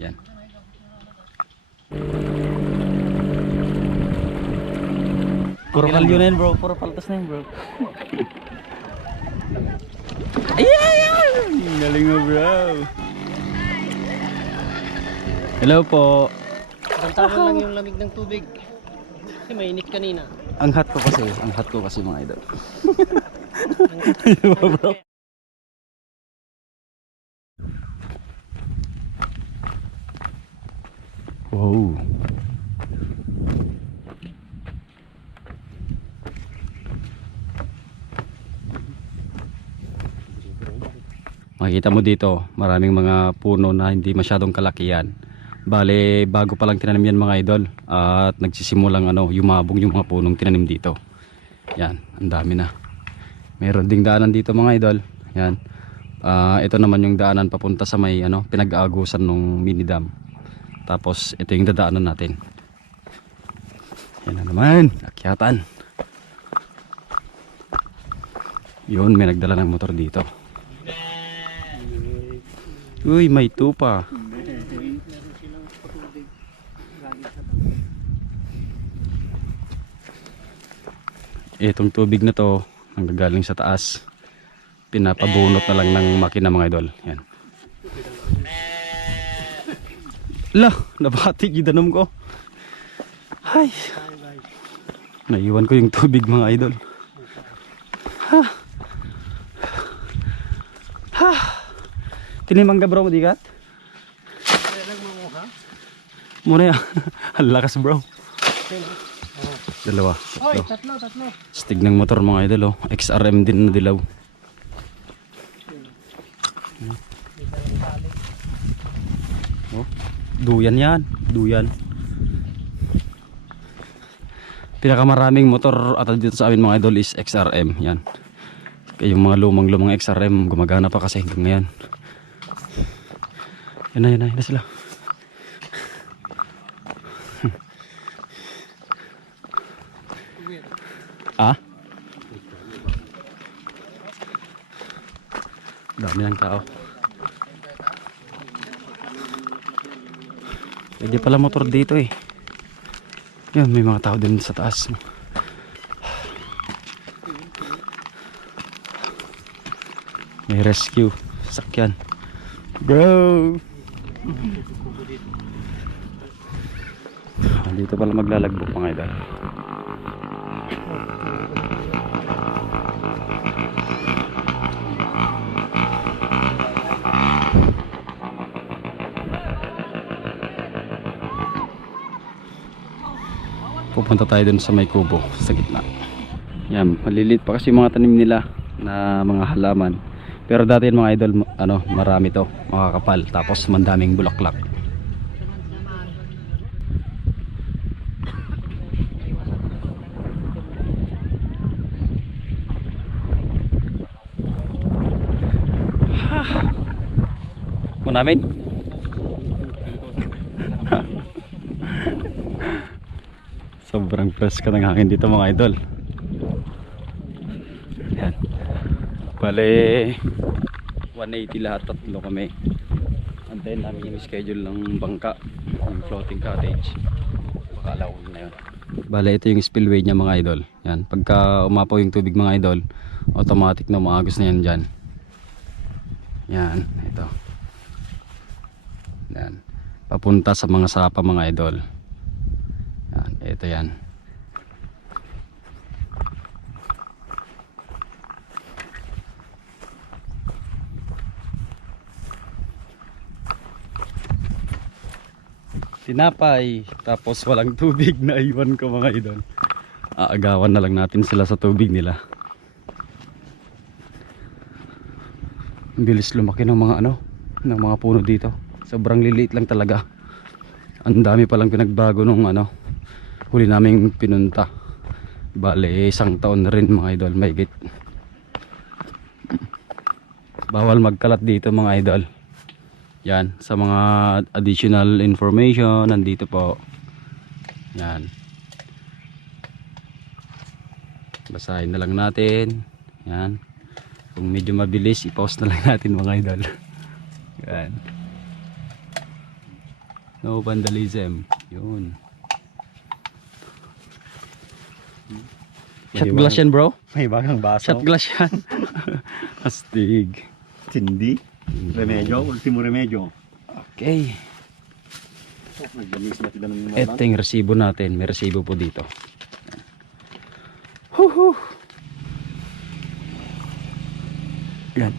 Yan. Puro kalyo na yun bro, puro paltas na yun bro. Ayan! Galing mo bro. Hello po. Bantaman lang yung lamig ng tubig. Kasi mainit kanina. Ang hot ko kasi mga idol. Hello bro. Wow. Makikita mo dito, maraming mga puno na hindi masyadong kalakihan. Bale, bago pa lang tinanim yan mga idol. At nagsisimulang yumabong yung mga punong tinanim dito. Yan, ang dami na. Meron ding daanan dito mga idol. Yan. Ito naman yung daanan papunta sa may pinag-aagusan ng mini dam. Tapos ito yung dadaanan natin. Yan na naman, akyatan. Yun, may nagdala ng motor dito. Uy, may tupa. Itong tubig na to, nanggagaling sa taas. Pinapabunot na lang ng makina mga idol. Yan. Lah, nabati gidanom ko. Ay. Naiwan ko yung tubig mga idol. Ha. Ha. Tinimang ka bro, madikat? Kaya lang mamuha. Muna yan. Ang lakas bro. Dalawa. Oy, Tatlo. tatlo. Stig ng motor mga idol. XRM din na dilaw. Oh, duyan yan. Duyan. Pinakamaraming motor at dito sa amin mga idol is XRM. Yan. Kaya yung mga lumang XRM gumagana pa kasi hanggang ngayon. Yan na sila. Ah? Dami ng tao. Pwede pala motor dito eh. Yan, may mga tao din sa taas. May rescue sakyan. Bro! Dito pala maglalagbok mga idol. Pupunta tayo dun sa may kubo sa gitna. Yan, maliliit pa kasi mga tanim nila na mga halaman. Pero dati yung mga idol, marami to, makakapal. Tapos mandaming bulaklak. Namin sobrang fresh ka ng hangin dito mga idol. Yan. Bale 180 lahat, tatlo kami. Antayin namin yung schedule ng bangka, yung floating cottage. Baka laon na yun. Bale ito yung spillway niya mga idol. Yan. Pagka umapaw yung tubig mga idol, automatic na umaagos na yan dyan. Yan, ito. Yan. Papunta sa mga sapa mga idol. Yan, ito yan. Tinapay, tapos walang tubig na iwan ko mga idol. Aagawan na lang natin sila sa tubig nila. Ang bilis lumaki ng mga ng mga puno dito. Sobrang liliit lang talaga. Ang dami palang pinagbago nung huli naming pinunta. Bale, 1 taon na rin mga idol, mahigit. Bawal magkalat dito mga idol. Yan, sa mga additional information, nandito po. Yan. Basahin na lang natin. Yan. Kung medyo mabilis, i-pause na lang natin mga idol. Yan. No vandalism. Yun. Shot glass yan bro? May bagang baso. Shot glass yan. Astig. Tindi. Remedyo. Ultimo remedyo. Okay. Nagdamis na sila ng Ito yung resibo natin. May resibo po dito. Huhu. Yan.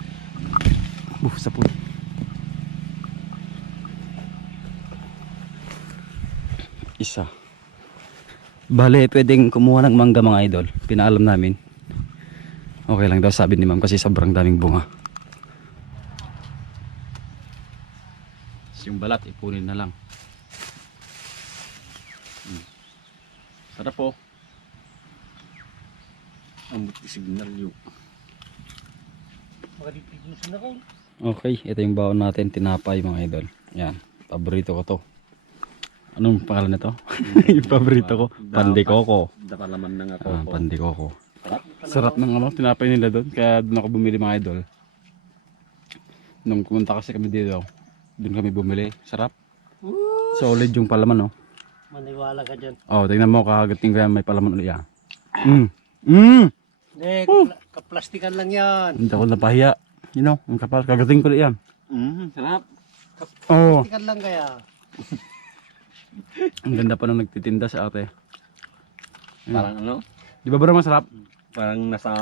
Sa po. Isa. Bale, pwedeng kumuha ng mangga mga idol. Pinaalam namin. Okay lang daw sabi ni ma'am kasi sobrang daming bunga. Yung balat ipunin na lang. Sarap po. Ang buti signal yun. Makadipigusin ako. Okay, ito yung baon natin, tinapay mga idol. Yan, paborito ko to. Anong pangalan nito? Yung paborito ko, pandikoko. Dapalaman ng ako. Pandikoko. Sarap ng ano, tinapay nila doon. Kaya doon ako bumili mga idol. Nung pumunta kasi kami dito, doon kami bumili. Sarap. Solid yung palaman, no? Maniwala ka dyan. Oh, tingnan mo, kakagating ko yan, may palaman ulit yan. Hindi, kaplastikan lang yan. Hindi ako napahiya. You know, ang kapal, kagating ko ulit yan. Sarap. Oh, Kaplastikan lang kaya. ang ganda pa nung nagtitinda sa ate. Parang ano? Di ba bro masarap? Parang nasa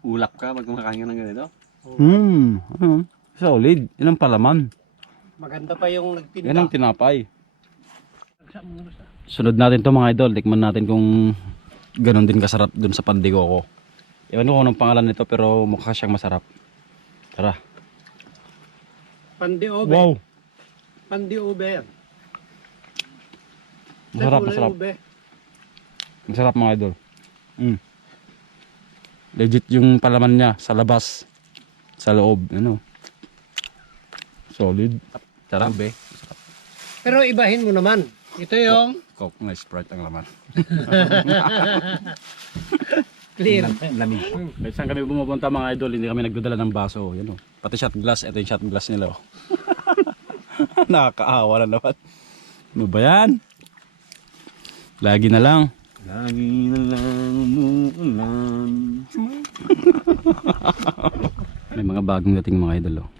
ulap ka pag kumakain ka ng ganito. Ano? Solid. Yan ang palaman. Maganda pa yung nagtinda. Yan ang tinapay. Sunod natin to mga idol. Tikman natin kung ganon din kasarap dun sa pandikoko. Ewan ko kung anong pangalan nito pero mukha siyang masarap. Tara. Pandi-ube. Wow. Pandi-ube yan. Masarap, Kulay masarap. ube. Masarap mga idol. Legit yung palaman niya sa labas. Sa loob. Ano? Solid. Sarap. Ube. Pero ibahin mo naman. Ito yung Coke na Sprite ang laman. clear. Lamig. Kahit saan kami bumupunta mga idol, hindi kami nagdadala ng baso. Yan, oh. Pati shot glass, ito yung shot glass nila. Oh. Nakakaawa na naman. Ano ba yan? Lagi na lang. Lagi na lang umuulan. May mga bagong dating mga idol. Oh.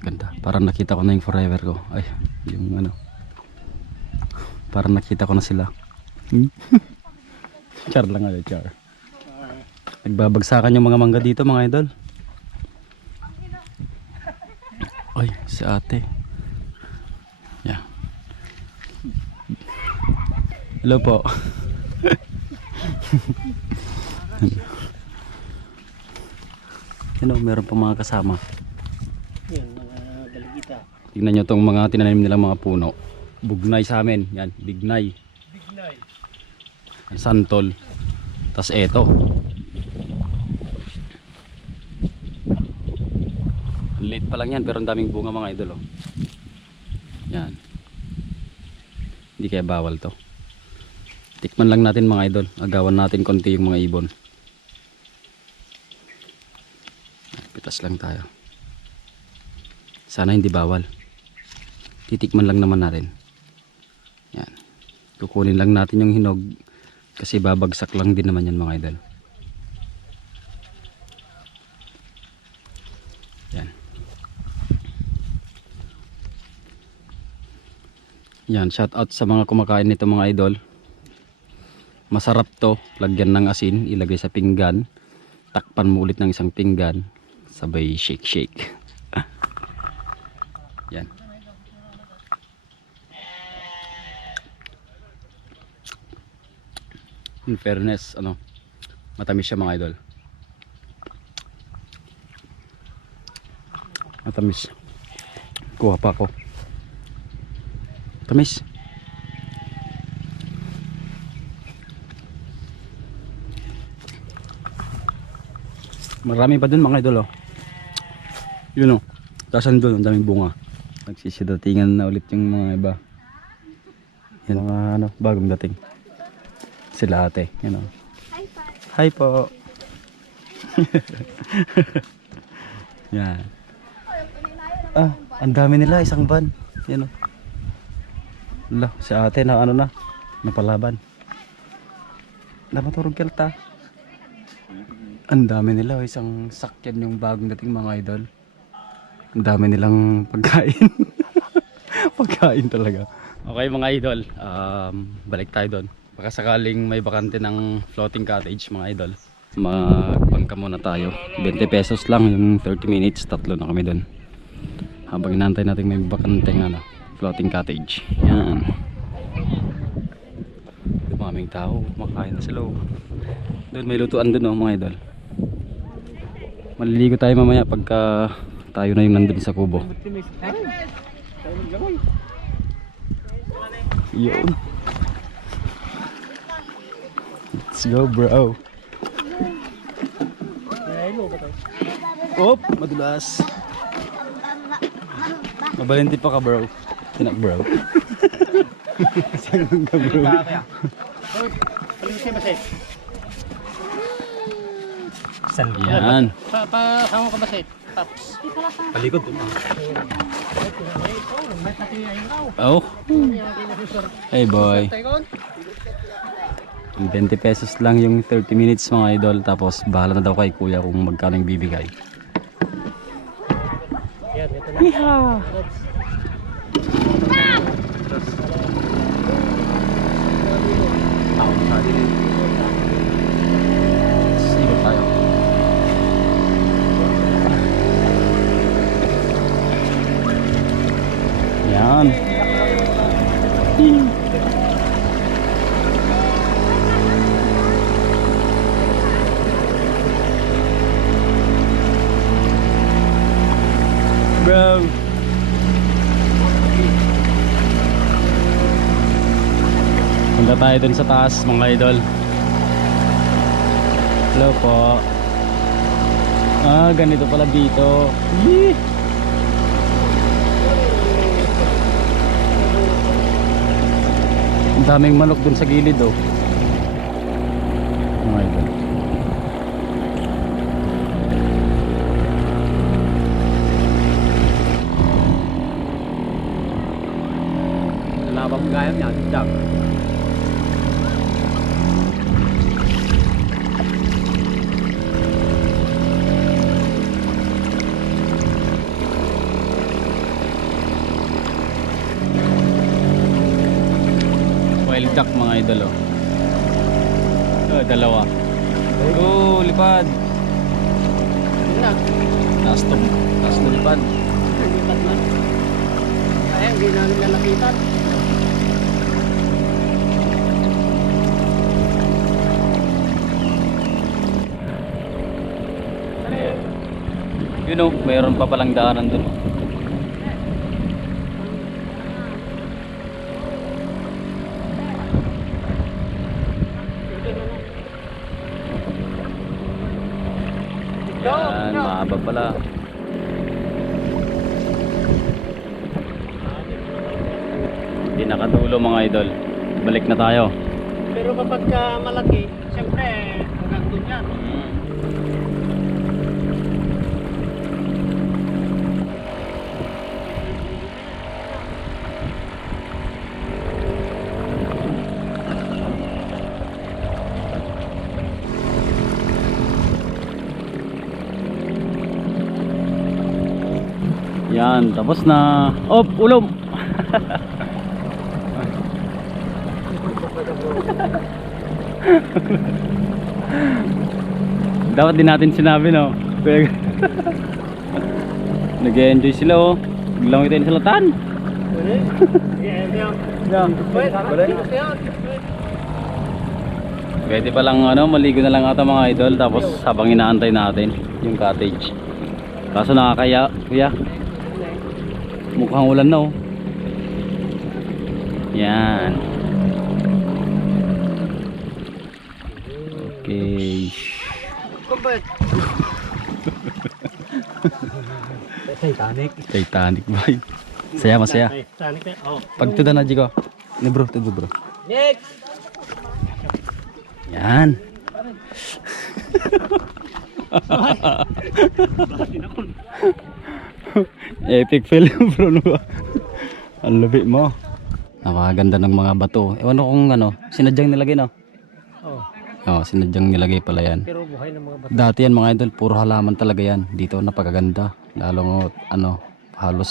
Ganda. Parang nakita ko na yung forever ko. Ay, yung ano. Parang nakita ko na sila. Char lang nga, char. Nagbabagsakan yung mga mangga dito mga idol. Ay, si ate. Yeah. Hello po. Ano, meron pa mga kasama. Yan, mga dalagita. Tingnan nyo itong mga tinanim nilang mga puno. Bugnay sa amin. Yan, bignay. Bignay. Santol. Tas eto. Late pa lang yan pero ang daming bunga mga idol. Oh. Yan. Hindi kaya bawal to. Tikman lang natin mga idol. Agawan natin konti yung mga ibon. Pitas lang tayo. Sana hindi bawal. Titikman lang naman natin. Yan. Kukunin lang natin yung hinog kasi babagsak lang din naman yan mga idol. Yan. Yan, shout out sa mga kumakain nito mga idol. Masarap to, lagyan ng asin, ilagay sa pinggan, takpan mo ulit ng isang pinggan, sabay shake shake. Yan. In fairness, ano, matamis siya mga idol. Matamis. Kuha pa ako. Tamis. Marami pa dun mga idol, oh. Yun, oh. Tasan dun, ang daming bunga. Nagsisidatingan na ulit yung mga iba. Yan mga ano, bagong dating. Sila ate, you know. Hi po. Yan. Ah, ang dami nila, isang van. Yan o. Ala, si ate na ano na, napalaban. Napaturog kalta. Ang dami nila, isang sakyan yung bagong dating mga idol. Ang dami nilang pagkain. Pagkain talaga. Okay mga idol, balik tayo doon. Baka sakaling may bakante ng floating cottage mga idol. Magpangka muna tayo. 20 pesos lang yung 30 minutes, tatlo na kami doon. Habang inantay natin may bakante ng floating cottage. Yan. Dumaming tao, makain na sa loob. Doon may lutuan doon mga idol. Maliligo tayo mamaya pagka tayo na yung nandun sa kubo. Yun. Let's go bro. Op, madulas. Mabalindi pa ka bro. Tinak bro. Saan ka bro? Yan. Sama ka ba set? Paps. Palikod. Oh. Hey boy. 20 pesos lang yung 30 minutes mga idol. Tapos bahala na daw kay kuya kung magkano yung bibigay. Yan, ito na. Yeehaw! Sige tayo. Yan. Bro. Punta tayo dun sa taas mga idol. Hello po. Ah, ganito pala dito. Yee! Ang daming manok dun sa gilid oh. Mga idol. Labang gayam niya, tidak. Wild duck mga idol oh. Oh, dalawa. Oh, lipad. Yun lang. Taas na lipad. Lipat na. Kaya hindi namin nalapitan. You know, mayroon pa palang daanan dun. Yan, mahaba pala. Hindi nakatulo mga idol. Balik na tayo. Pero kapag malaki, siyempre, hanggang doon yan. Yan, tapos na. Oh, ulom. Dapat din natin sinabi no. Nag-enjoy sila oh. Naglangoy tayo sa latan. Pwede pa lang ano, maligo na lang ata mga idol. Tapos habang inaantay natin yung cottage. Kaso nakakaya, kuya. Mukhang ulan na oh. Yan. Okay. Kumpet. Titanic boy. Saya masaya. Titanic na. Oh. Pagtuda na Jigo. Ni bro, tudo bro. Next. Yan. Epic fail yung bro. Ang labi mo. Napakaganda ng mga bato. Ewan ko kung ano, sinadyang nilagay no? Oh, Oo, sinadyang nilagay pala yan. pero buhay ng mga bata. Dati yan mga idol, puro halaman talaga yan. Dito napakaganda. Lalo ano, halos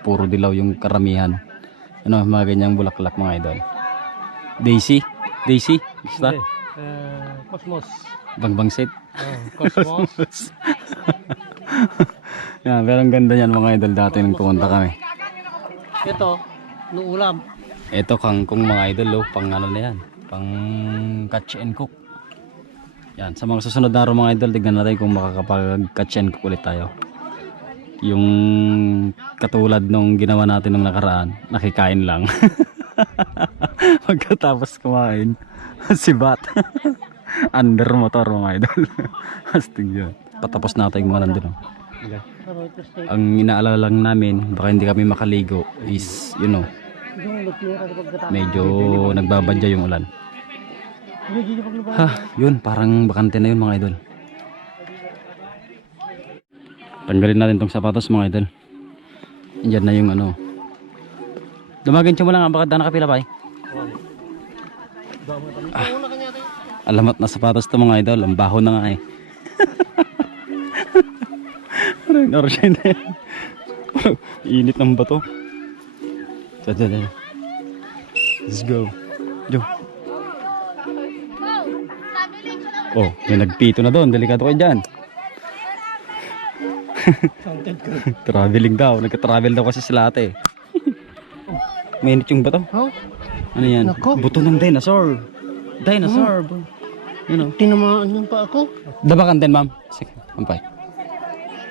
puro dilaw yung karamihan. Ano, mga ganyang bulaklak mga idol. Daisy? Daisy? Basta? Hindi. Cosmos. Bangbangsit? Cosmos. Yan, pero ang ganda yan mga idol dati nung pumunta kami. Ito, nuulam. Ito kangkong mga idol, oh, pang ano na yan, pang catch and cook. Yan, sa mga susunod na araw mga idol, tignan natin kung makakapag catch and cook ulit tayo. Yung katulad nung ginawa natin nung nakaraan, nakikain lang. Pagkatapos kumain, si Bat. Under motor mga idol. Hastig yun. Patapos natin yung mga nandun. Oh. Pero ito steak. Ang inaalala lang namin, baka hindi kami makaligo is, you know, Yung nagtira sa pagkatapos. medyo nagbabadya yung ulan. Hindi paglubang. Ha, yun, parang bakante na yun mga idol. Tanggalin natin tong sapatos mga idol. Diyan na yung ano. Dumagin mo lang, bakit na nakapila pa eh? Una kanya tayo. Alamat na sapatos to mga idol, ang baho na nga eh. Ano oras yun eh. Init ng bato. Tara. Let's go. Jo. Oh, may nagpito na doon. Delikado kayo dyan. Traveling daw. Nagka-travel daw kasi sila ate. Mainit yung bato. Oh, Ano yan? Nako. Buto ng dinosaur. Dinosaur. You know. tinamaan yun pa ako. Dabakan din ma'am. Sige, ampay.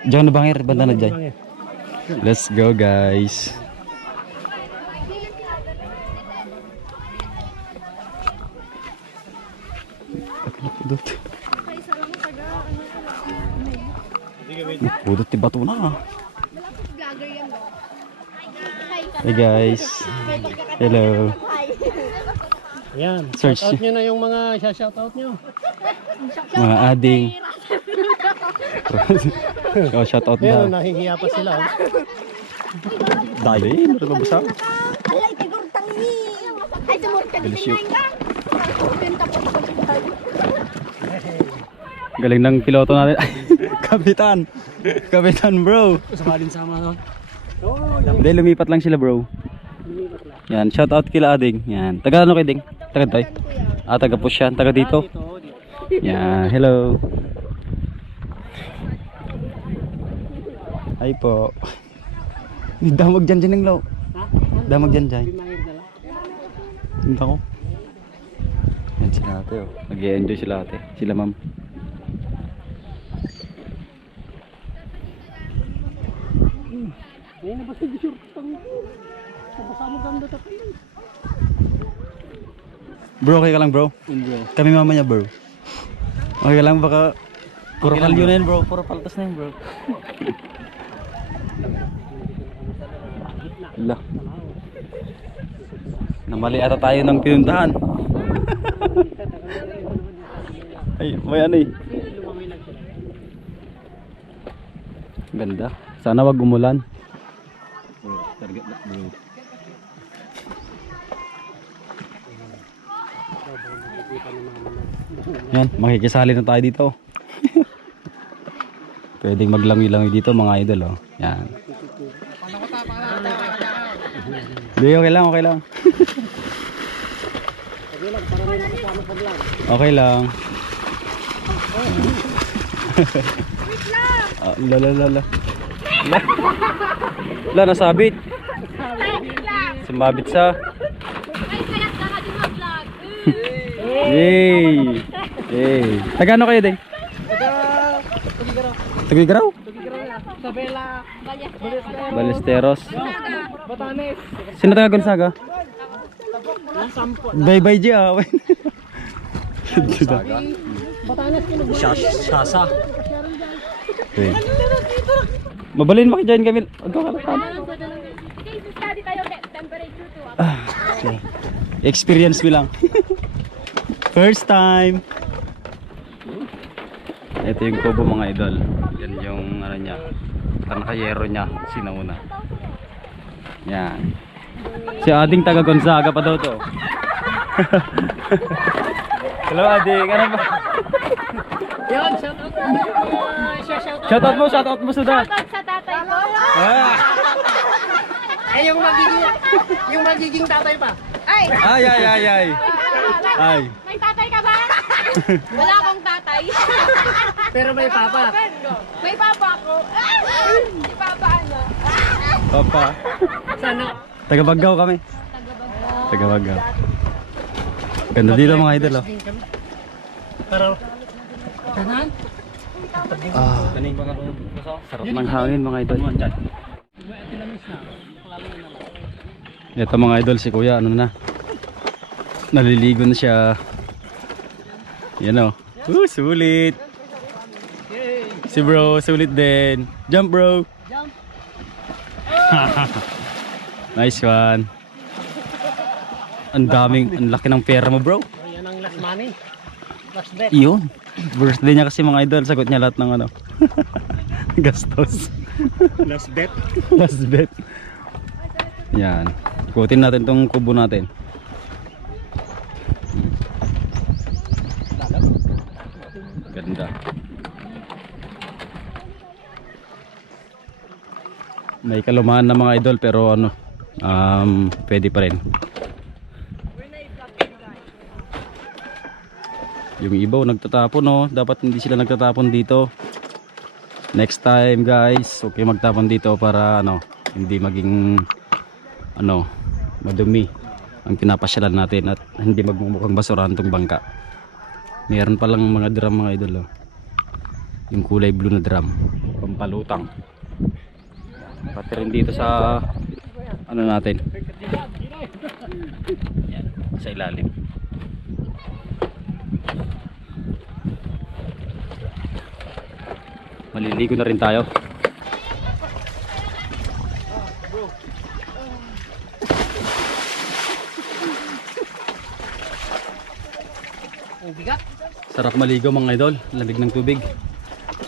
Diyan na bangir. Banda na dyan. Let's go guys. Pudot. Pudot di bato na. Hey guys. Hello. Ayan. Search. Shoutout nyo na yung mga shoutout nyo. Mga ading. Oh, shout out Ayan, na. nahihiya pa sila. Oh. Dali, meron ba basa? Alay, tigur tangi. Ay, tumur ka din Delisyo. nga. Benta po ko. Galing ng piloto natin. Kapitan. Kapitan bro. Saka din sama no. Hindi, lumipat lang sila bro. Yan, shout out kila ading. Yan. Taga ano kay ding? Taga tayo? Ah, taga push yan. Taga dito. Yan, hello. Ay po. Damag dyan dyan ng law. Damag dyan dyan. Hindi ako. Yan sila ate oh. Nag-i-enjoy sila ate. Sila ma'am. Ngayon na ba sa short pang kasama ganda tayo. Bro, okay ka lang bro? Kami mamanya bro. Okay ka lang baka puro kalyo na yun bro. Puro paltas na yun bro. Ala. Namali ata tayo ng pinuntahan. Ay, may ano eh. Ganda. Sana wag umulan. Yan, makikisali na tayo dito. Pwedeng maglangoy-langoy dito mga idol oh. Yan. Hindi, okay lang, okay lang. Okay lang. Lala. La, nasabit. Sumabit sa. Yay! Yay! Taga ano kayo din? Tugigaraw? Isabela. Balesteros. Batanes. Sino taga Gonzaga? Bye-bye G ah. Batanes kino. Sasa. Okay. Mabalin mo dyan kami. Study tayo temperature to. Okay. Experience mo lang. First time. Ito yung kubo mga idol. Yan yung ano niya. Tanakayero niya. Sinauna. Yan. Si Ading taga Gonzaga pa daw to. Hello Ading. Ano ba? Yan, shout out mo. Shout out mo Sudan. Sa tatay ko. Ah. Eh, yung magiging tatay pa. Ay! Ay. Ay. May tatay ka ba? Wala akong tatay. Pero may papa. May papa ako. Si papa ano? Papa. Sana. Taga Baggaw kami. Taga Baggaw. Ganda dito mga idol oh. Pero, tanan? Sarap ng hangin mga idol. Ito mga idol si kuya ano na. Naliligo na siya. Yan oh. Sulit. Si bro sulit din. Jump bro. Jump. Nice one. Ang laki ng pera mo bro. Oh, yan ang last money. Last bet. Iyon. Birthday niya kasi mga idol. Sagot niya lahat ng ano. Gastos. Last bet. Last bet. Yan. Ikutin natin tong kubo natin. Ganda. May kalumaan na mga idol pero ano pwede pa rin. Yung ibaw nagtatapon no, dapat hindi sila nagtatapon dito. Next time guys, okay magtapon dito para ano, hindi maging ano, madumi ang pinapasyalan natin at hindi magmumukhang basurahan tong bangka. Meron pa lang mga drum mga idol oh. Yung kulay blue na drum, pampalutang. Pati rin dito sa ano natin. Yan, sa ilalim. Maliligo na rin tayo. Ang bigat. Sarap maligo mga idol, lamig ng tubig.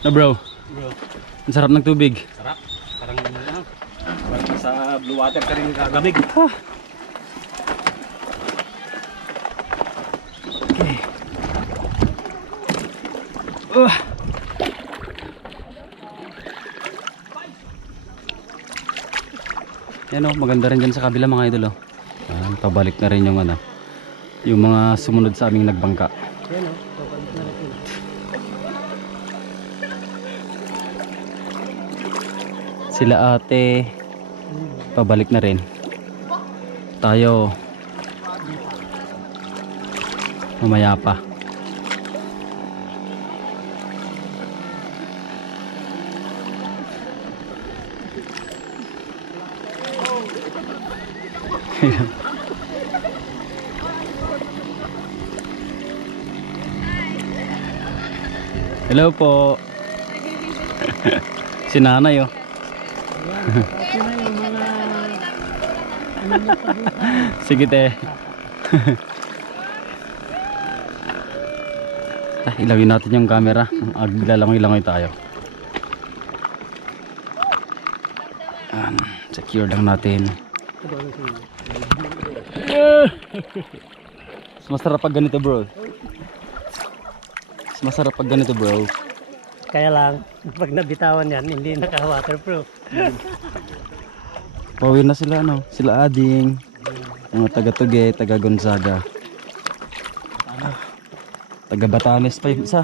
Na bro? Ang sarap ng tubig. Sarap. Parang sa blue water ka rin gagamig. Okay. Yan oh, maganda rin dyan sa kabila mga idol oh. Pabalik na rin yung ano, yung mga sumunod sa aming nagbangka. Yan o. Papalit na natin. Sila ate pabalik na rin. Tayo mamaya pa. Hello po. Si nanay oh. Ito na yung mga Sige te. Ilawin natin yung camera. Aglalangoy-langoy tayo. Secure lang natin. Mas masarap pag ganito bro. Mas masarap pag ganito bro. Kaya lang, pag nabitawan yan, hindi naka-waterproof. Pauwi na sila ano, sila Ading. Mga taga-Tuge, taga-Gonzaga. Taga-Batanes pa yung isa.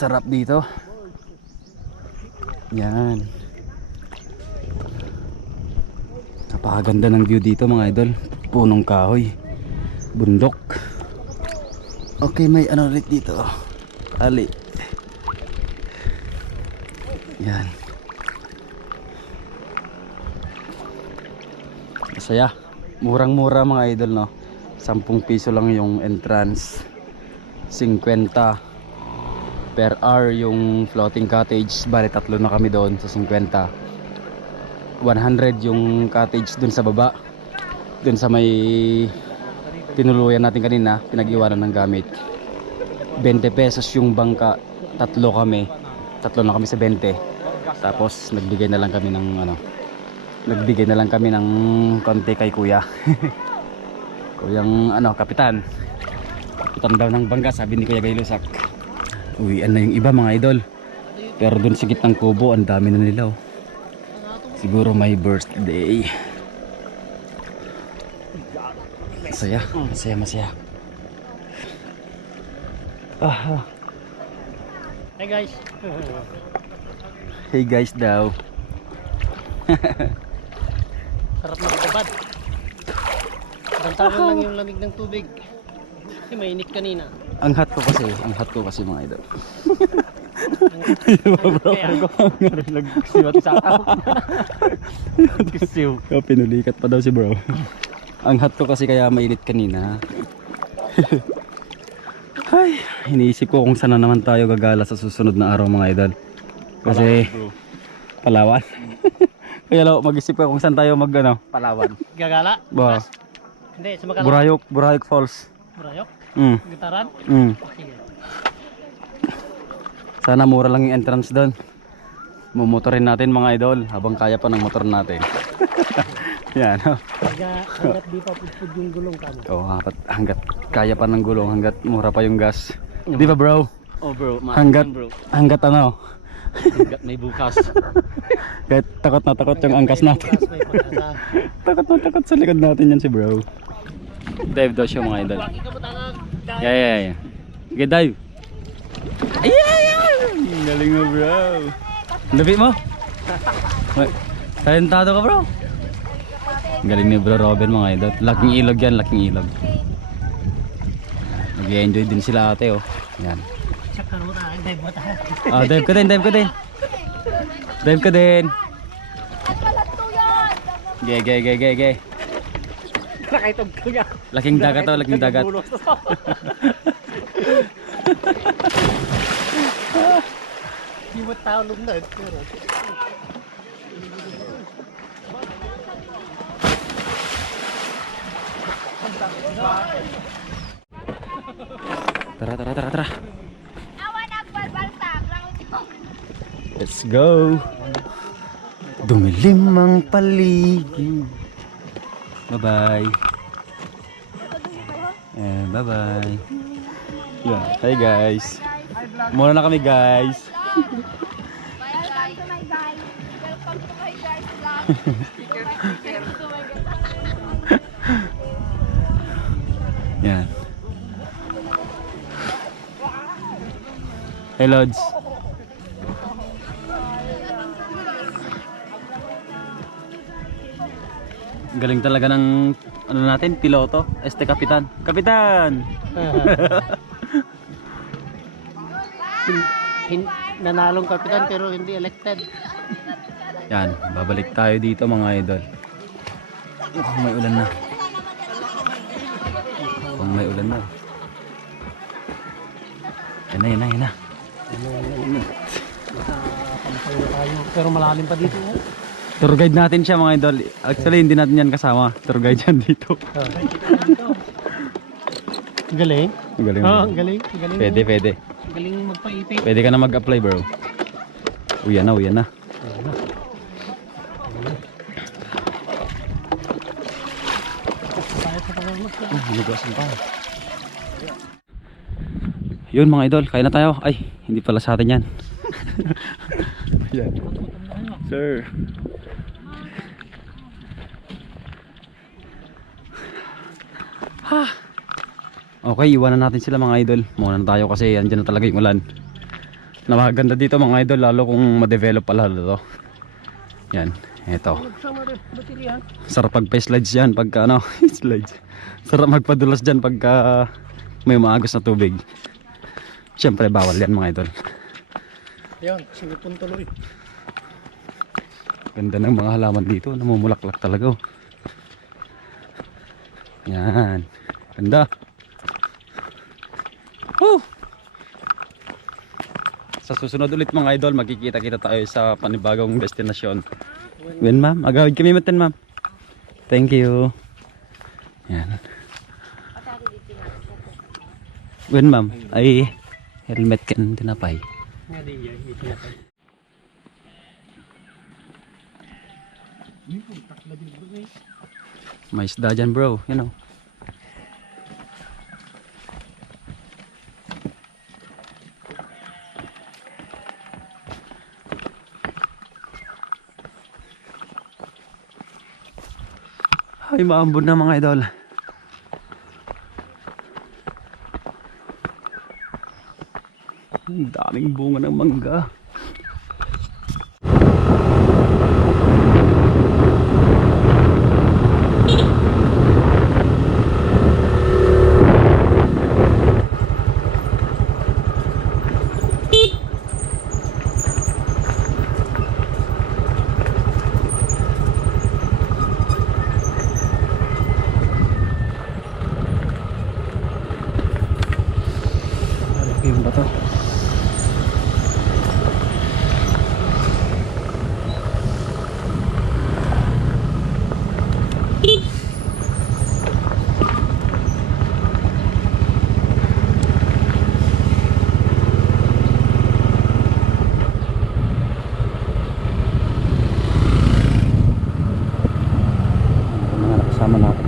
Sarap dito. Yan. Napakaganda ng view dito mga idol. Punong kahoy, bundok. Okay, may ano ulit dito. Ali. Yan. Masaya. Murang-mura mga idol, no. 10 piso lang yung entrance. 50 per hour yung floating cottage. Bali 3 na kami doon sa 50. 100 yung cottage dun sa baba. Dun sa may tinuluyan natin kanina, pinag-iwanan ng gamit. 20 pesos yung bangka. 3 na kami sa 20. Tapos nagbigay na lang kami ng konti kay kuya. Kuyang kapitan daw ng bangka, sabi ni Kuya Gaylusak. Uwian na yung iba mga idol. Pero dun sa gitnang kubo, ang dami na nila. Siguro may birthday. Masaya. Hey guys. Hey guys daw. Sarap magbabad. Bantaman lang yung lamig ng tubig. Kasi mainit kanina. Ang hot ko kasi mga idol. Nagsiwat sa ako. Nagsiw. Pinulikat pa daw si bro. Ang hot ko kasi kaya mainit kanina. Ay, iniisip ko kung saan na naman tayo gagala sa susunod na araw mga idol. Kasi Palawan. Kaya mag-isip ka kung saan tayo Palawan. Gagala? Ba? Hindi, sa Macalaw. Burayok Falls. Burayok? Mm. Gitaran? Mm. Sige. Sana mura lang yung entrance doon. Mumotorin natin mga idol habang kaya pa ng motor natin. Yan. Hanggat di pa pudpud yung gulong kamo. Oo, hanggat kaya pa ng gulong, hanggat mura pa yung gas. Di ba bro? Oh bro, Hanggat hanggat may bukas. Kahit takot na takot yung angkas natin. Bukas may pag-asa. Takot na takot sa likod natin yan si bro. Dive daw siya mga idol. Yeah. Okay, dive. Ay! Galing mo bro. Labi mo. Talentado ka bro. Galing ni bro Robin mga idol. Laking ilog yan, laking ilog. Nag-enjoy din sila ate oh. Yan. Dive ka din. Dive ka din. Ge. Nakaitog ko nga. Laking dagat to, laking dagat. Di mo tao lumnad. Tara. Let's go. Dumilim ang paligid. Bye-bye. Bye-bye. Yeah. Hi guys. Muna na kami guys. Welcome to my guys. Welcome to my guys vlog. Yan. Hey Lods. Galing talaga ng natin, piloto, Kapitan. Kapitan! Nanalong kapitan pero hindi elected. Yan, babalik tayo dito mga idol. Mukhang may ulan na. Yan na. Pero malalim pa dito. Tour guide natin siya mga idol. Actually hindi natin yan kasama. Tour guide yan dito. Galing. Galing. Galing. Pwede. Galing magpaipit. Pwede ka na mag-apply bro. Uyan na. Hinugasan pa. Yun mga idol, kain na tayo. Ay, hindi pala sa atin yan. Yan. Sir. Okay, iwanan natin sila mga idol. Muna na tayo kasi andyan na talaga yung ulan. Napakaganda dito mga idol, lalo kung ma-develop pala to. Yan. Ito. Nagsama rin, bateryan. Sarap pagpa-slides dyan pagka ano, slides. Sarap magpadulas dyan pagka may maagos na tubig. Siyempre bawal yan mga idol. Yan, kasi may puntuloy. Ganda ng mga halaman dito, namumulaklak talaga. Oh. Yan. Ganda. Woo! Sa susunod ulit mga idol, magkikita-kita tayo sa panibagong destinasyon. Wen ma'am, agawid kami matin ma'am. Thank you. Yan. Wen ma'am, ay helmet kan tinapay. Nga di yan, ito yan. May isda dyan bro, you know. Ay, maambon na mga idol. Ang daming bunga ng mangga. Yung ba to? Mga nakasama natin.